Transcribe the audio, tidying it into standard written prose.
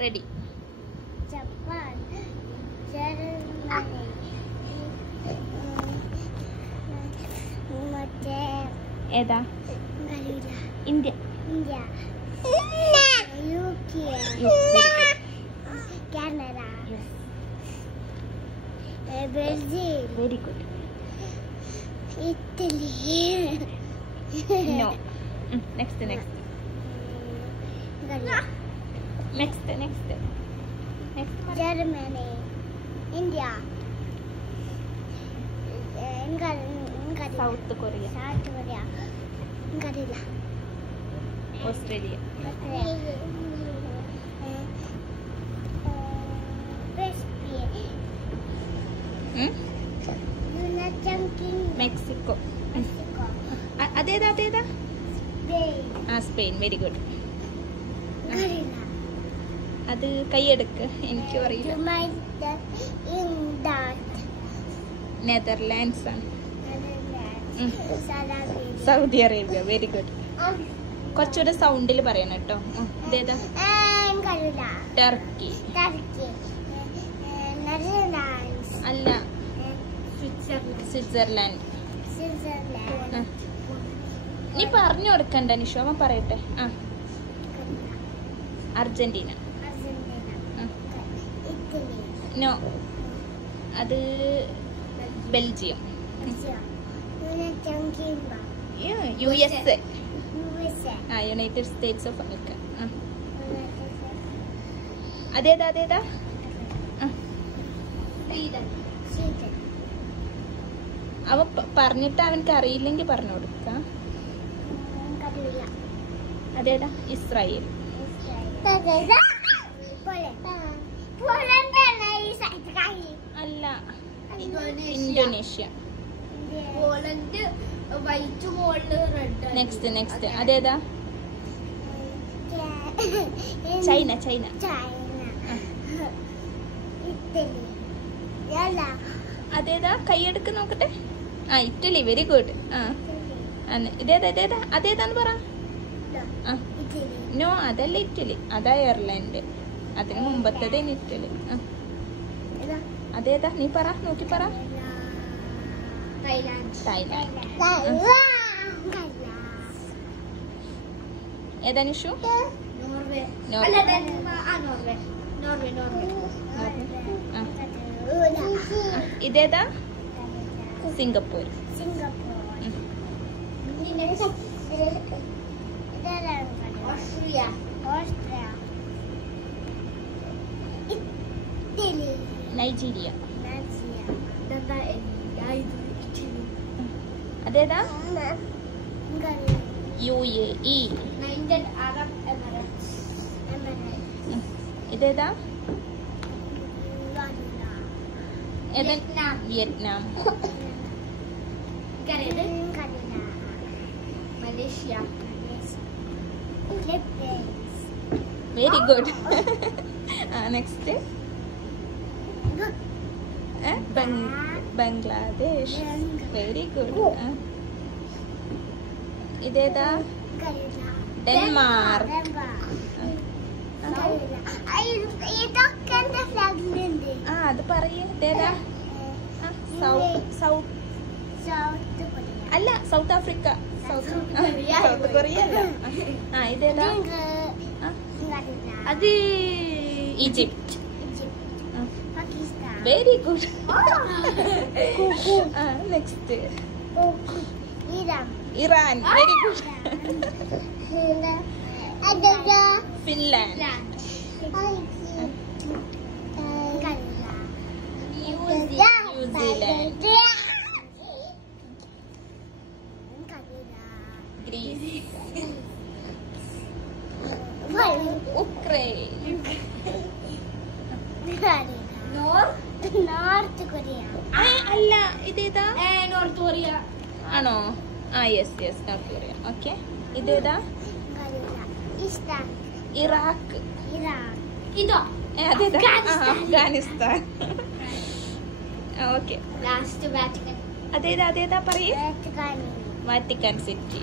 Ready. Japan, Germany, മറ്റേ ഏതാ? അറിയില്ല. India. India, UK, Canada, Brazil, very good. Italy, no. Next next next next next. Germany, India, South Korea, South Korea, എനിക്കറിയില്ല. Australia, Mexico. അതേതാ അതേതാ? Spain. Very good. അത് കൈയെടുക്ക്, എനിക്കും അറിയില്ല. നെതർലാൻഡ്സ് ആണ്. Saudi Arabia. Very good. കുറച്ചുകൂടെ സൗണ്ടിൽ പറയണം കേട്ടോ. ഇതേതാ? ടർക്കി. അല്ല, സ്വിറ്റ്സർലാൻഡ്. നീ പറഞ്ഞു കൊടുക്കണ്ട നിഷു, അവൻ പറയട്ടെ. അർജന്റീന. നോ, അത് Belgium. USA. United States of America. അതേതാ അതേതാ? അവൻ പറഞ്ഞിട്ട് അവനക്ക് അറിയില്ലെങ്കിൽ പറഞ്ഞു കൊടുക്കാം. അതേതാ? ഇസ്രായേൽ. അല്ല, ഇന്തോനേഷ്യ. Next next. അതേതാ? ചൈന. ചൈന. അതേതാ? കൈയെടുക്ക് നോക്കട്ടെ. ഇറ്റലി. Very good. ഇതേതാ ഇതേതാ? അതേതാന്ന് പറ. നോ, അതല്ല ഇറ്റലി, അതാ എയർലൻഡ്. അതിന് മുമ്പത്തേന് ഇറ്റലി. അതേതാ? നീ പറ, നോക്കി പറ. തായ്ലാൻഡ്. ഏതാ നിഷു? ഇതേതാ? സിംഗപ്പൂർ. നൈജീരിയ. അതേതാ? UAE. ഇതേതാ? Vietnam. Malaysia. Very good. Next. Bangladesh. Very good. ഇതേതാ? ഡെൻമാർക്ക്. അത് പറയേ. ഇതേതാ? സൗത്ത് അല്ല, സൗത്ത് ആഫ്രിക്ക. സൗത്ത് കൊറിയ അല്ല. ഇതേതാ? അത് Egypt. Very good. Next. Iran. Very good. Finland. New Zealand. Greece. Ukraine. North Korea. അല്ല, ഇതേതാ? നോർത്ത് കൊറിയ ആണോ? Yes yes, North Korea. Okay. ഇതേതാ? ഇറാഖ്. അഫ്ഗാനിസ്ഥാൻ. ഓക്കെ. അതേതാ അതേതാ പറയേ? Vatican city.